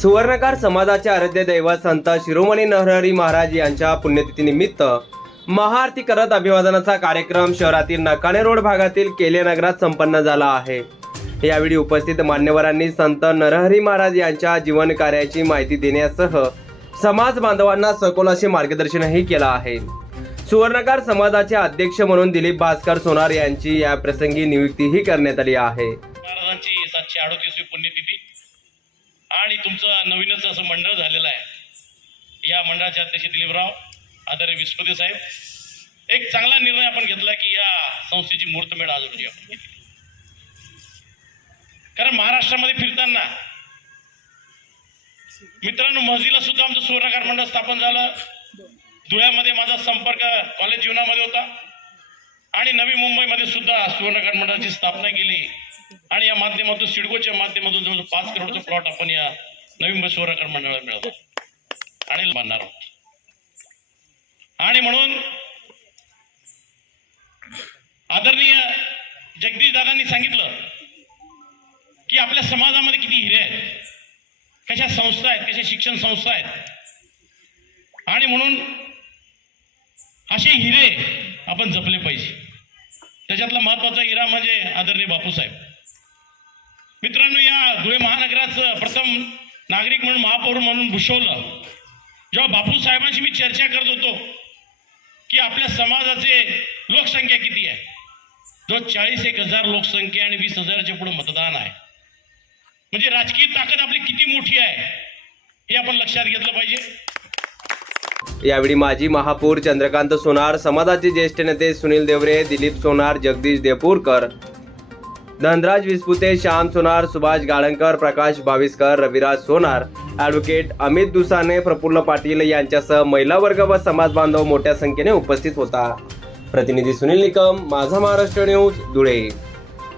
सुवर्णकार समाजाचे आराध्य दैवत संत शिरोमणी नरहरी महाराज यांच्या पुण्यतिथीनिमित्त महाआरती करत अभिवादनाचा कार्यक्रम शहरातील नकाणे रोड भागातील केले नगरात संपन्न झाला आहे. यावेळी उपस्थित मान्यवरांनी संत नरहरी महाराज यांच्या जीवन कार्याची माहिती देण्यासह समाज बांधवांना सखोल असे मार्गदर्शनही केलं आहे. सुवर्णकार समाजाचे अध्यक्ष म्हणून दिलीप भास्कर सोनार यांची या प्रसंगी नियुक्तीही करण्यात आली आहे. आणि तुमचं नवीनच असं मंडळ झालेलं आहे. या मंडळाचे अध्यक्ष दिलीपराव आदर्य विस्पती साहेब एक चांगला निर्णय आपण घेतला की या संस्थेची मूर्तमेढ आज रोजी आपण घेतली कारण महाराष्ट्रामध्ये फिरताना मित्रांनो महजीला सुद्धा आमचं सुवर्णकार मंडळ स्थापन झालं. धुळ्यामध्ये माझा संपर्क कॉलेज जीवनामध्ये होता. आणि नवी मुंबईमध्ये सुद्धा सुवर्णकार मंडळाची स्थापना केली. आणि या माध्यमातून सिडकोच्या माध्यमातून जवळजवळ पाच करोडचा प्लॉट आपण या नवीन मुंबई मंडळाला मिळवतो. आणि बांधणार आहोत. आणि म्हणून आदरणीय जगदीश दादांनी सांगितलं की आपल्या समाजामध्ये किती हिरे आहेत कशा संस्था आहेत कशा शिक्षण संस्था आहेत. आणि म्हणून असे हिरे आपण जपले पाहिजे. त्याच्यातला महत्त्वाचा हिरा म्हणजे आदरणीय बापूसाहेब. मित्रांनो या धुळे महानगराचं प्रथम नागरिक म्हणून महापौर म्हणून भूषवलं. जेव्हा बापू साहेबांशी मी चर्चा करत होतो की आपल्या समाजाचे लोकसंख्या किती आहे? जो चाळीस एक हजार लोकसंख्या आणि वीस हजाराच्या पुढे मतदान आहे. म्हणजे राजकीय ताकद आपली किती मोठी आहे हे आपण लक्षात घेतलं पाहिजे. यावेळी माजी महापौर चंद्रकांत सोनार समाजाचे ज्येष्ठ नेते सुनील देवरे दिलीप सोनार जगदीश देपूरकर धनराज विस्पुते श्याम सोनार सुभाष गाळणकर प्रकाश बाविस्कर रविराज सोनार ॲडव्होकेट अमित दुसाने प्रफुल्ल पाटील यांच्यासह महिला वर्ग व समाज बांधव मोठ्या संख्येने उपस्थित होता. प्रतिनिधी सुनील निकम माझा महाराष्ट्र न्यूज धुळे.